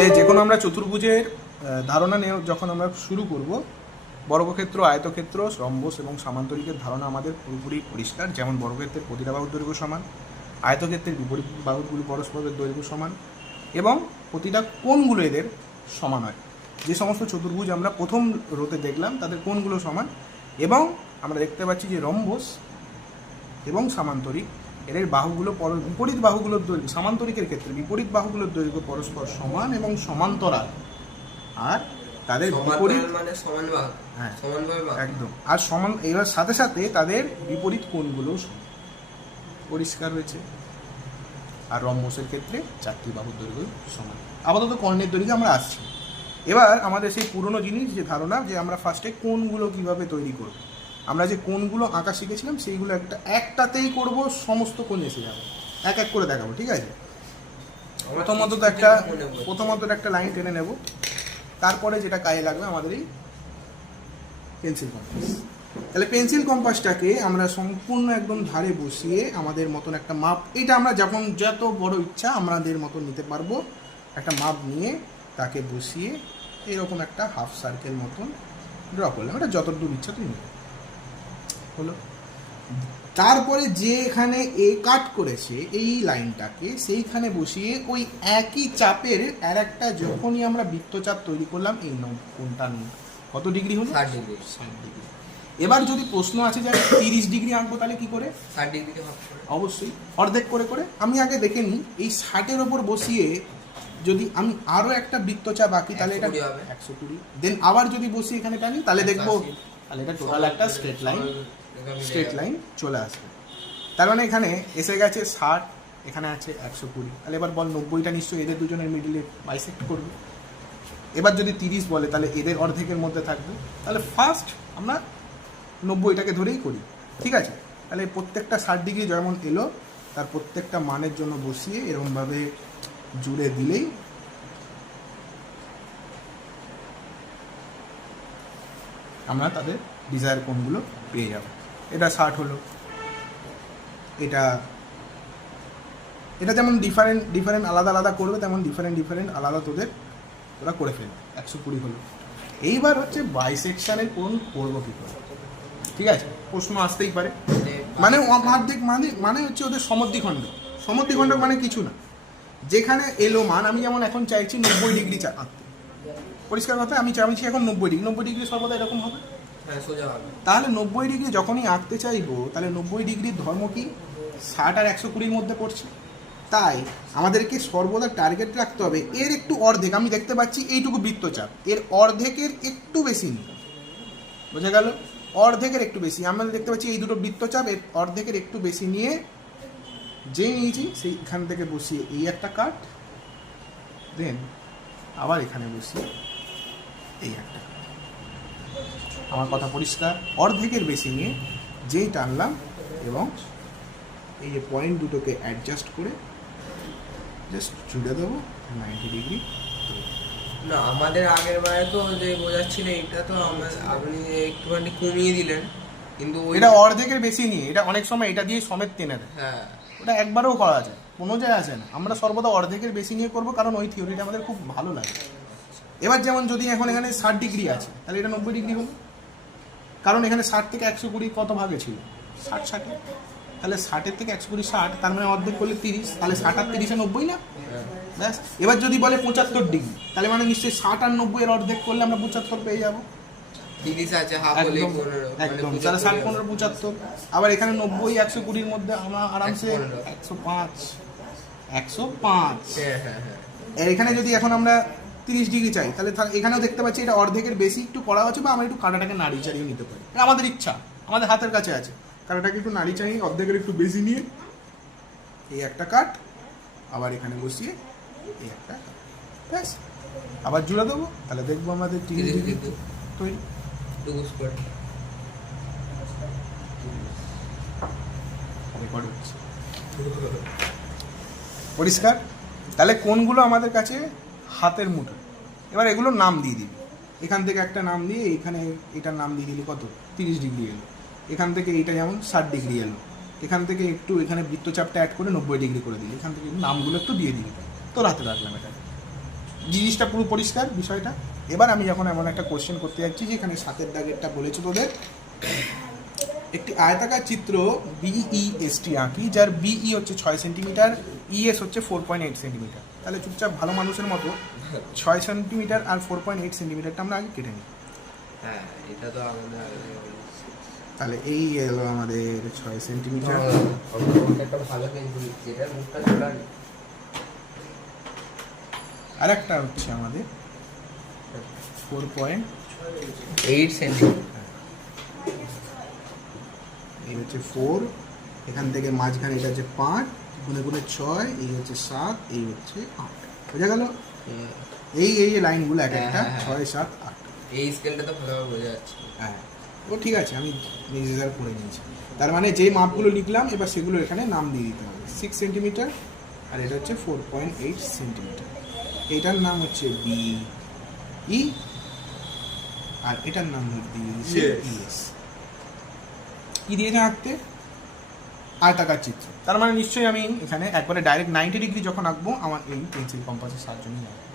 তাহলে যে কোনো আমরা চতুর্ভুজের ধারণা নিয়ে যখন আমরা শুরু করব, বর্গক্ষেত্র, আয়তক্ষেত্র, রম্বস এবং সামান্তরিকের ধারণা আমাদের পুরোপুরি পরিষ্কার। যেমন বর্গক্ষেত্রের প্রতিটা বাহুর দৈর্ঘ্য সমান, আয়তক্ষেত্রের বিপরীত বাহুগুলো পরস্পরের দৈর্ঘ্য সমান এবং প্রতিটা কোণগুলো এদের সমান হয়। যে সমস্ত চতুর্ভুজ আমরা প্রথম রোতে দেখলাম তাদের কোণগুলো সমান, এবং আমরা দেখতে পাচ্ছি যে রম্বস এবং সামান্তরিক এদের বাহুগুলো বিপরীত বাহুগুলোর দৈর্ঘ্য, সামান্তরিকের ক্ষেত্রে বিপরীত বাহুগুলোর দৈর্ঘ্য পরস্পর সমান এবং সমান্তরাল, আর তাদের বিপরীত মানে সমান ভাগ, হ্যাঁ সমানভাবে ভাগ একদম, আর সমান, এর সাথে সাথে তাদের বিপরীত কোণগুলো পরিষ্কার হয়েছে। আর রম্বসের ক্ষেত্রে চারটি বাহুর দৈর্ঘ্য সমান। আপাতত কর্ণের দৈর্ঘ্যে আমরা আসছি। এবার আমাদের সেই পুরনো জিনিস, যে ধারণা যে আমরা ফার্স্টে কোণগুলো কিভাবে তৈরি করব। আমরা যে কোণগুলো আঁকা শিখেছিলাম সেইগুলো একটাতেই করব, সমস্ত কোণ এসে যাবে, এক এক করে দেখাবো, ঠিক আছে? প্রথমত একটা লাইন টেনে নেব, তারপরে যেটা কাজে লাগবে আমাদের এই পেন্সিল কম্পাস। তাহলে পেন্সিল কম্পাসটাকে আমরা সম্পূর্ণ একদম ধারে বসিয়ে আমাদের মতন একটা মাপ, এটা আমরা যখন যত বড় ইচ্ছা আমাদের মতন নিতে পারবো, একটা মাপ নিয়ে তাকে বসিয়ে এরকম একটা হাফ সার্কেল মতন ড্র করলাম। এটা যত দূর ইচ্ছা তুমি নিতে হলো। তারপরে যে এখানে এ কাট করেছে এই লাইনটাকে সেইখানে বসিয়ে ওই একই চাপের আর একটা, যখনই আমরা বৃত্তচাপ তৈরি করলাম, এই কোণটা কত ডিগ্রি হলো? 60 ডিগ্রি। 60 ডিগ্রি। এবার যদি প্রশ্ন আছে যে 30 ডিগ্রি আঁকবো, তাহলে কি করে? 60 ডিগ্রিতে ভাগ করে, অবশ্যই অর্ধেক করে করে। আমি আগে দেখে নিই, এই 60-এর ওপর বসিয়ে যদি আমি আরো একটা বৃত্তচাপ আঁকি তাহলে এটা 120, দেন আবার যদি বসি এখানে টানি তাহলে দেখবো, তাহলে এটা টোটাল একটা স্ট্রেট লাইন চলে আসবে। তার মানে এখানে এসে গেছে 60, এখানে আছে 120। তাহলে এবার বল 90টা নিশ্চয়ই এদের দুজনের মিডিলে বাইসেক্ট করবে। এবার যদি 30 বলে তাহলে এদের অর্ধেকের মধ্যে থাকবে। তাহলে ফার্স্ট আমরা 90টাকে ধরেই করি, ঠিক আছে? তাহলে প্রত্যেকটা 60 ডিগ্রি যেমন এলো, তার প্রত্যেকটা মানের জন্য বসিয়ে এরকমভাবে জুড়ে দিলেই আমরা তাদের ডিজায়ার কোণগুলো পেয়ে যাব। এটা 60 হলো, এটা যেমন ডিফারেন্ট আলাদা করবে, তেমন ডিফারেন্ট আলাদা ওরা করে ফেলবে। 120 হলো। এইবার হচ্ছে বাইসেকশনের কোণ করবো কি করে, ঠিক আছে? প্রশ্ন আসতেই পারে। মানে মানে হচ্ছে ওদের সমদ্বিখণ্ড মানে কিছু না, যেখানে এলো মান, আমি যেমন এখন চাইছি 90 ডিগ্রি আঁকতে, পরিষ্কার কথা, আমি চাইছি এখন 90 ডিগ্রি সর্বদা এরকম হবে, তাহলে 90 ডিগ্রি যখনই আঁকতে চাইবো, তাহলে 90 ডিগ্রির ধর্ম কি? 60 আর 120-র মধ্যে পড়ছে। তাই আমাদেরকে সর্বদা টার্গেট রাখতে হবে এর একটু অর্ধেক। আমি দেখতে পাচ্ছি এইটুকু বৃত্তচাপ, এর অর্ধেকের একটু বেশি নিই, বোঝা গেল? অর্ধেকের একটু বেশি। আমরা দেখতে পাচ্ছি এই দুটো বৃত্তচাপ, এর অর্ধেকের একটু বেশি নিয়ে যেই নিয়েছি সেইখান থেকে বসিয়ে এই একটা কাট, দেন আবার এখানে বসিয়ে এই একটা কাট। আমার কথা পরিষ্কার? অর্ধেকের বেশি নিয়ে যেই টানলাম এবং এই যে পয়েন্ট দুটোকে অ্যাডজাস্ট করে জাস্ট জুড়ে দেবো 90 ডিগ্রি। না, আমাদের আগের বারে তো যে বোঝাচ্ছিল এটা তো আপনি একটুখানি কমিয়ে দিলেন, কিন্তু এটা অর্ধেকের বেশি নিয়ে, এটা অনেক সময় এটা দিয়ে সমেত টেনে দেয়। হ্যাঁ, ওটা একবারও করা যায়, কোনো যায় আসে না। আমরা সর্বদা অর্ধেকের বেশি নিয়ে করবো, কারণ ওই থিওরিটা আমাদের খুব ভালো লাগে। এবার যেমন যদি এখন এখানে 60 ডিগ্রি আছে, তাহলে এটা 90 ডিগ্রি হলো, কারণ এখানে 60 থেকে 120 কত ভাগে ছিল? 60 তাহলে 60-এর থেকে 120 60, তার মানে অর্ধেক করলে 30, তাহলে 60 আর 30-এ 90 না? ব্যাস। এবার যদি বলে 75 ডিগ্রি, তাহলে মানে নিশ্চয়ই 60 আর 90 এর অর্ধেক করলে আমরা 75 পেয়ে যাবো। 30 আছে, হাফ হলে 15, একদম। তাহলে 60 15 75। আবার এখানে 90 120-র মধ্যে আমরা আরামসে 105। হ্যাঁ। এখানে যদি এখন আমরা 30 ডিগ্রি চাই, তাহলে এখানেও দেখতে পাচ্ছি এটা অর্ধেকের বেশি একটু করা হচ্ছে, বা আমরা একটু কাঁটাটাকে নাড়িয়ে চাড়িয়ে নিতে পারি। আমাদের ইচ্ছা, আমাদের হাতের কাছে আছে, কাঁটাটাকে একটু নাড়িয়ে চাড়িয়ে অর্ধেকের একটু বেশি নিয়ে এই একটা কাট, আবার এখানে বসিয়ে এই একটা কাট, ব্যাস। আবার জুড়ে দেবো, তাহলে দেখবো আমাদের 30 ডিগ্রি তৈরি। পরিষ্কার? তাহলে কোনগুলো আমাদের কাছে হাতের মুঠো। এবার এগুলোর নাম দিয়ে দিবি, এখান থেকে একটা নাম দিয়ে এখানে এটার নাম দিয়ে দিলি কত? 30 ডিগ্রি এলো। এখান থেকে এইটা যেমন 60 ডিগ্রি এলো, এখান থেকে একটু এখানে বৃত্তচাপটা অ্যাড করে 90 ডিগ্রি করে দিলি, এখান থেকে নামগুলো একটু দিয়ে দিবি, তোর হাতে রাখলাম এটা। জিনিসটা পুরো পরিষ্কার বিষয়টা। এবার আমি যখন এমন একটা কোশ্চেন করতে যাচ্ছি যে এখানে 7-এর দাগেরটা বলেছে তোদের, একটি আয়তাকার চিত্র বিইএসটি আঁকি, যার বিই হচ্ছে 6 সেন্টিমিটার, ইএস হচ্ছে 4.8 সেন্টিমিটার। তাহলে চুপচাপ ভালো মানুষের মতো 6 সেন্টিমিটার আর 4.8 সেন্টিমিটারটা আমরা আগে কেটে নিই। হ্যাঁ, এটা তো আমাদের তাহলে এই এলো আমাদের 6 সেন্টিমিটার। একটা ভালো পেন্সিল যেটা মুখটা ছোটা নেই। আর একটা হচ্ছে আমাদের 4.8 সেন্টিমিটার। এই হচ্ছে 4, এখান থেকে মাঝখানে এটা হচ্ছে 5, গুনে গুনে 6, এই হচ্ছে 7, এই হচ্ছে 8। বোঝা গেল? এই এই লাইনগুলো এক একটা 6, 7, 8। এই স্কেলটা তো ভালোভাবে বোঝা যাচ্ছে। হ্যাঁ, ও ঠিক আছে, আমি নিজেদের করে নিয়েছি। তার মানে যেই মাপগুলো লিখলাম এবার সেগুলো এখানে নাম দিয়ে দিতে হবে। 6 সেন্টিমিটার আর এটা হচ্ছে 4.8 সেন্টিমিটার। এটার নাম হচ্ছে বিই আর এটার নাম দিয়েছে ইএস। কি দিয়েছে আঁকতে? আয়তাকার চিত্র। তার মানে নিশ্চয়ই আমি এখানে একবারে ডাইরেক্ট 90 ডিগ্রি যখন আঁকবো আমার এই পেন্সিল কম্পাসের সাহায্য নিয়ে আঁকবো,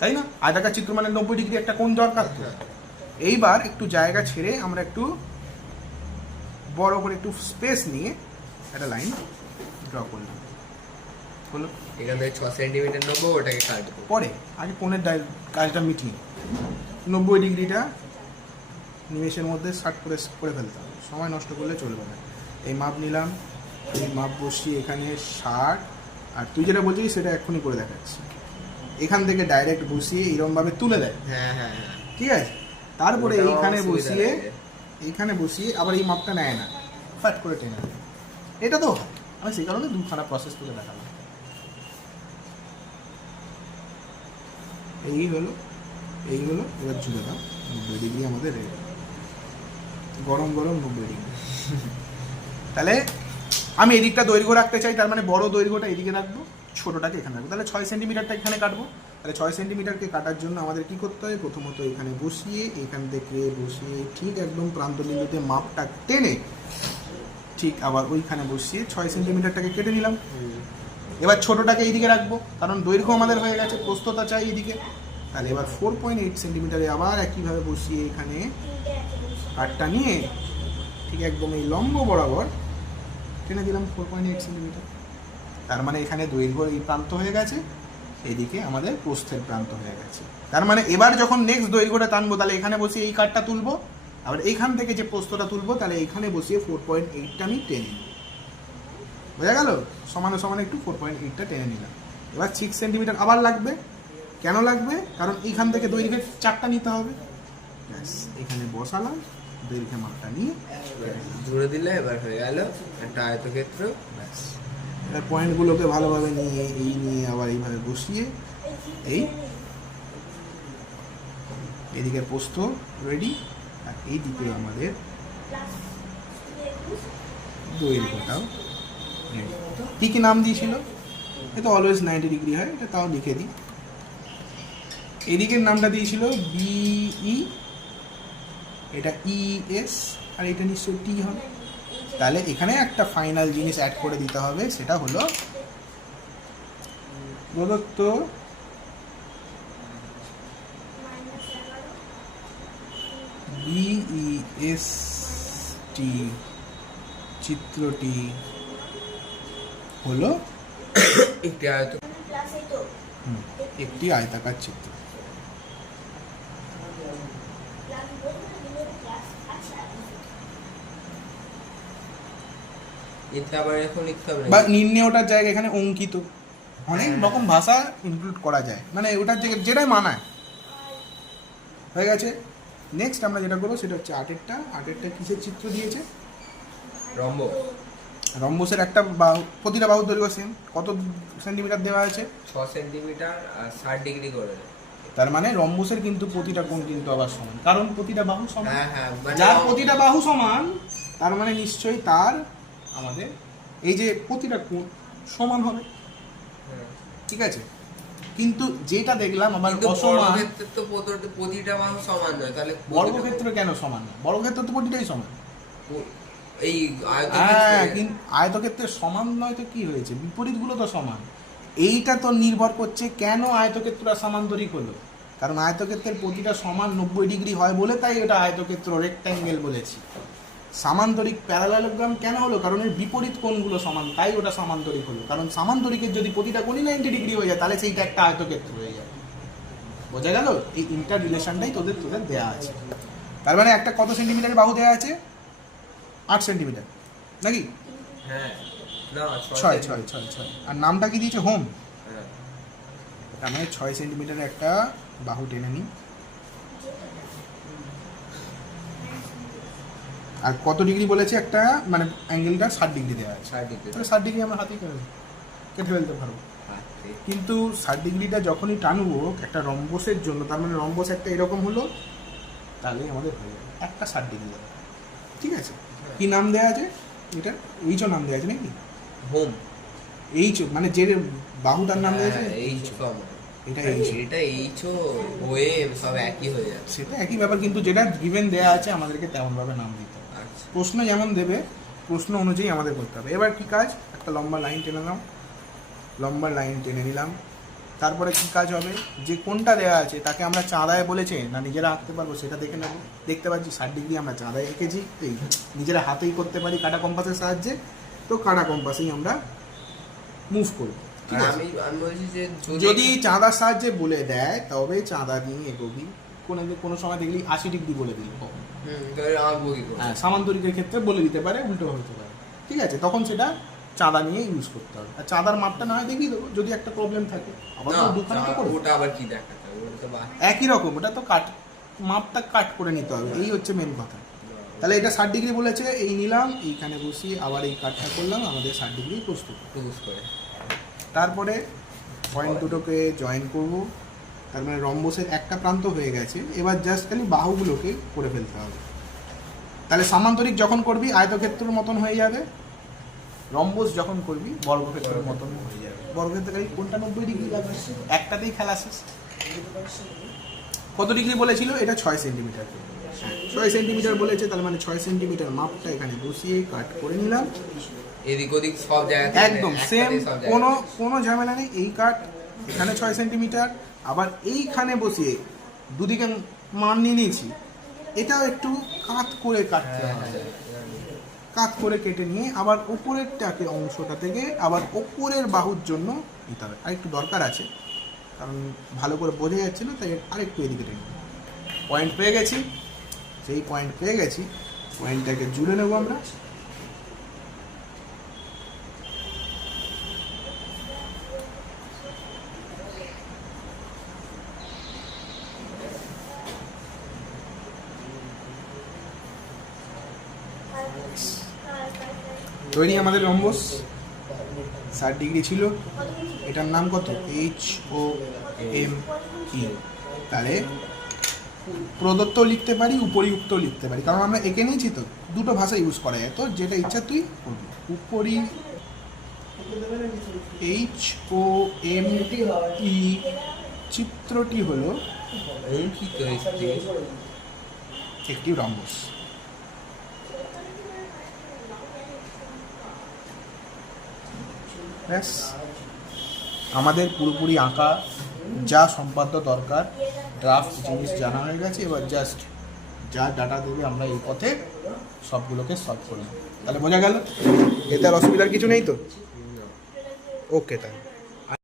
তাই না? আয়তাকার চিত্র মানে 90 ডিগ্রি একটা কোণ দরকার তো। এইবার একটু জায়গা ছেড়ে আমরা একটু বড় করে একটু স্পেস নিয়ে একটা লাইন ড্র করলাম। হলো? এখান থেকে 6 সেন্টিমিটার নেবো, ওটাকে কাটবো। পরে আগে কোণের কাজটা মিটিয়ে 90 ডিগ্রিটা নিমেষের মধ্যে 60 করে ফেলতে হবে, সময় নষ্ট করলে চলবে না। এই মাপ নিলাম, এই মাপ বসিয়ে এখানে 60, আর তুই যেটা বলছিস সেটা এক্ষুনি করে দেখাচ্ছি। এখান থেকে ডাইরেক্ট বসিয়ে এরকমভাবে তুলে দেয়, হ্যাঁ হ্যাঁ হ্যাঁ, ঠিক আছে? তারপরে ওটাও এইখানে অসুবিধা বসিয়ে লাগে। এইখানে বসিয়ে আবার এই মাপটা নেয় না, ফাট করে টেনে দেয়। এটা তো হয়, আমি সেই কারণে দুখানা প্রসেস করে দেখালাম। এই হলো, এবার ঝুলে দাও। 90 ডিগ্রি আমাদের রেডি, গরম গরম 90 ডিগ্রি। তাহলে আমি এদিকটা দৈর্ঘ্য রাখতে চাই, তার মানে বড় দৈর্ঘ্যটা এদিকে রাখবো, ছোটটাকে এখানে রাখবো। তাহলে 6 সেন্টিমিটারটা এখানে কাটবো। তাহলে 6 সেন্টিমিটারকে কাটার জন্য আমাদের কি করতে হয়? প্রথমত এখানে বসিয়ে, এখান থেকে বসিয়ে ঠিক একদম প্রান্ত বিন্দুতে মাপটা টেনে ঠিক আবার ওইখানে বসিয়ে 6 সেন্টিমিটারটাকে কেটে নিলাম। এবার ছোটটাকে এইদিকে রাখবো, কারণ দৈর্ঘ্য আমাদের হয়ে গেছে, প্রস্থতা চাই এইদিকে। তাহলে এবার 4.8 সেন্টিমিটারে আবার একইভাবে বসিয়ে এখানে কাটটা নিয়ে ঠিক একদম এই লম্ব বরাবর টেনে দিলাম 4.8 সেন্টিমিটার। তার মানে এখানে দৈর্ঘ্য এই প্রান্ত হয়ে গেছে, এদিকে আমাদের প্রস্থের প্রান্ত হয়ে গেছে। তার মানে এবার যখন নেক্সট দৈর্ঘ্যটা টানবো, তাহলে এখানে বসিয়ে এই কাটটা তুলবো, আবার এইখান থেকে যে প্রস্থটা তুলবো তাহলে এইখানে বসিয়ে 4.8টা আমি টেনে নিই। বোঝা গেল? সমানে সমানে একটু 4.8টা টেনে নিলাম। এবার 6 সেন্টিমিটার আবার লাগবে। কেন লাগবে? কারণ এইখান থেকে দৈর্ঘ্যের চারটা নিতে হবে। ব্যাস, এখানে বসালাম, দৈর্ঘ্যের মাপটা নিয়ে জুড়ে দিলে এবার হয়ে গেল একটা আয়তক্ষেত্র। ব্যাস, এবার পয়েন্টগুলোকে ভালোভাবে নিয়ে এই নিয়ে আবার এইভাবে বসিয়ে এই এদিকের প্রস্থ রেডি, আর এই দিকে আমাদের দৈর্ঘ্যটাও রেডি। কী কী নাম দিয়েছিল? এটা অলওয়েজ 90 ডিগ্রি হয়, এটা তাও লিখে দিই। এদিকের নামটা দিয়েছিল বিই, এটা ইএস, আর এটা নিশ্চয়ই টি হবে। তাহলে এখানে একটা ফাইনাল জিনিস অ্যাড করে দিতে হবে, সেটা হলো প্রদত্ত বিইএসটি চিত্রটি হলো একটি আয়তাকার চিত্র। এটা আবার এখন লিখতে হবে বা নির্ণয়টার জায়গা এখানে অঙ্কিত, অনেক রকম ভাষা ইনক্লুড করা যায়, মানে ওটার জায়গায় যেটাই মানায়। হয়ে গেছে। নেক্সট আমরা যেটা করবো সেটা হচ্ছে আটেরটা কিসের চিত্র দিয়েছে? রম্বস। রম্বসের একটা বাহু, প্রতিটা বাহুর দৈর্ঘ্য সেম। কত সেন্টিমিটার দেওয়া আছে? 6 সেন্টিমিটার আর 60 ডিগ্রি করে। তার মানে রম্বসের কিন্তু প্রতিটা কোণ কিন্তু আবার সমান, কারণ প্রতিটা বাহু সমান। হ্যাঁ হ্যাঁ, যার প্রতিটা বাহু সমান তার মানে নিশ্চয়ই তার আমাদের এই যে প্রতিটা কোণ সমান হবে, ঠিক আছে? কিন্তু যেটা দেখলাম আবার অসমান। বর্গক্ষেত্রের তো প্রতিটা বাহু সমান নয়, তাহলে বর্গক্ষেত্র কেন সমান না? বর্গক্ষেত্র তো প্রতিটাই সমান। এই হ্যাঁ, কিন্তু আয়তক্ষেত্রে সমান নয় তো কি হয়েছে? বিপরীতগুলো তো সমান। এইটা তো নির্ভর করছে কেন আয়তক্ষেত্রটা সামান্তরিক হলো, কারণ আয়তক্ষেত্রের প্রতিটা সমান 90 ডিগ্রি হয় বলে তাই এটা আয়তক্ষেত্র রেক্ট্যাঙ্গেল বলেছি। সামান্তরিক প্যারালালোগ্রাম কেন হলো, কারণ এর বিপরীত কোণগুলো সমান, তাই ওটা সামান্তরিক হলো। কারণ সামান্তরিকের যদি প্রতিটা কোণই 90 ডিগ্রি হয়ে যায় তাহলে সেইটা একটা আয়তক্ষেত্র হয়ে যায়। বোঝা গেল? এই ইন্টার রিলেশনটাই তোদের দেওয়া আছে। তার মানে একটা কত সেন্টিমিটার বাহু দেওয়া আছে? 8 সেন্টিমিটার নাকি? হ্যাঁ, না 6 আর নামটা কি দিয়েছে? হোম। হ্যাঁ, তার মানে 6 সেন্টিমিটার একটা বাহু টেনে নিই। আর কত ডিগ্রি বলেছে একটা, মানে অ্যাঙ্গেলটা 60 ডিগ্রি দেওয়া আছে। 60 ডিগ্রি। তাহলে 60 ডিগ্রি আমরা হাতেই কেটে ফেলতে পারবো। কিন্তু 60 ডিগ্রিটা যখনই টানবো একটা রম্বসের জন্য, তার মানে রম্বস একটা এরকম হলো, তাহলেই আমাদের হয়ে যাবে একটা 60 ডিগ্রি দেওয়া। ঠিক আছে? কি নাম দেওয়া আছে এটা? এইচও নাম দেওয়া আছে নাকি? হোম। এইচ মানে যে বাহুটার নাম দেওয়া আছে এইচ কম। এটা এইচ। এটা এইচও ওয়ে সব একই হয়ে যাচ্ছে। সেটা একই ব্যাপার, কিন্তু যেটা গিভেন দেওয়া আছে আমাদেরকে তেমনভাবে নাম দিতে হবে। আচ্ছা, প্রশ্ন যেমন দেবে প্রশ্ন অনুযায়ী আমাদের করতে হবে। এবার কি কাজ? একটা লম্বা লাইন টেনে নাও, লম্বা লাইন টেনে নিলাম। তারপরে কি কাজ হবে? যে কোনটা দেওয়া আছে তাকে আমরা চাঁদায় বলেছে না নিজেরা আঁকতে পারবো সেটা দেখে নেবো। দেখতে পাচ্ছি 60 ডিগ্রি আমরা চাঁদায় এঁকেছি, এই নিজেরা হাতেই করতে পারি কাঁটা কম্পাসের সাহায্যে। তো কাঁটা কম্পাসেই আমরা মুভ করবো। ঠিক আছে? আমি বলছি যে যদি চাঁদার সাহায্যে বলে দেয় তবে চাঁদা নিয়ে এগোবি। কোনো সময় দেখলি 80 ডিগ্রি বলে দিল, আঁকবো কি করে? হ্যাঁ সামান্তরিকের ক্ষেত্রে বলে দিতে পারে, উল্টো হতে পারে। ঠিক আছে? তখন সেটা চাঁদা নিয়ে ইউজ করতে হবে। আর চাঁদার মাপটা না হয় দেখিয়ে দেবো যদি একটা প্রবলেম থাকে। আবার তো দুখানা তো করবো। ওটা আবার কি দেখাতে হবে? ওটা তো একই রকম, ওটা তো মাপটা কাট করে নিতে হবে, এই হচ্ছে মেন কথা। তাহলে এটা 60 ডিগ্রি বলেছে, এই নিলাম, এইখানে বসিয়ে আবার এই কাটটা করলাম, আমাদের 60 ডিগ্রি প্রস্তুত। ইউজ করে তারপরে পয়েন্ট দুটোকে জয়েন করব। তার মানে রম্বসের একটা প্রান্ত হয়ে গেছে, এবার জাস্ট খালি বাহুগুলোকে করে ফেলতে হবে। তাহলে সামান্তরিক যখন করবি আয়তক্ষেত্রের মতন হয়ে যাবে, রম্বস যখন করবি বর্গক্ষেত্রের মতন হয়ে যাবে। বর্গক্ষেত্রে খালি কোনটা 90 ডিগ্রি লাগবে, একটাতেই খেলা শেষ। কত ডিগ্রি বলেছিল? এটা 6 সেন্টিমিটার। 6 সেন্টিমিটার বলেছে, তার মানে 6 সেন্টিমিটার মাপটা এখানে বসিয়ে কাট করে নিলাম। এদিক ওদিক সব জায়গায় একদম সেম, কোনো ঝামেলা নেই। এই কাট এখানে 6 সেন্টিমিটার, আবার এইখানে বসিয়ে দুদিকে মান নিয়ে নিয়েছি। এটাও একটু কাত করে কাটতে হবে, কাত করে কেটে নিয়ে আবার ওপরেরটাকে অংশটা থেকে আবার ওপরের বাহুর জন্য নিতে হবে। আর একটু দরকার আছে, কারণ ভালো করে বোঝা যাচ্ছে না, তাই আরেকটু এদিকে টেনে পয়েন্ট পেয়ে গেছি। সেই পয়েন্ট পেয়ে গেছি, পয়েন্টটাকে জুড়ে নেবো আমরা। তৈরি আমাদের রম্বস। 60 ডিগ্রি ছিল, এটার নাম কত? HOME। তাহলে প্রদত্ত লিখতে পারি, উপরিউক্ত লিখতে পারি, কারণ আমরা এঁকে নিয়েছি তো। দুটো ভাষা ইউজ করা যায়, তো যেটা ইচ্ছা তুই করবি। উপরি HOME চিত্রটি হলো একটি রম্বস। ব্যাস, আমাদের পুরোপুরি আঁকা যা সম্পাদ্য দরকার ড্রাফট জিনিস জানা হয়ে গেছে। এবার জাস্ট যা ডাটা দেবে আমরা এই পথে সবগুলোকে সলভ করব। তাহলে বোঝা গেল? এতে আর অসুবিধার কিছু নেই তো? ওকে, তাহলে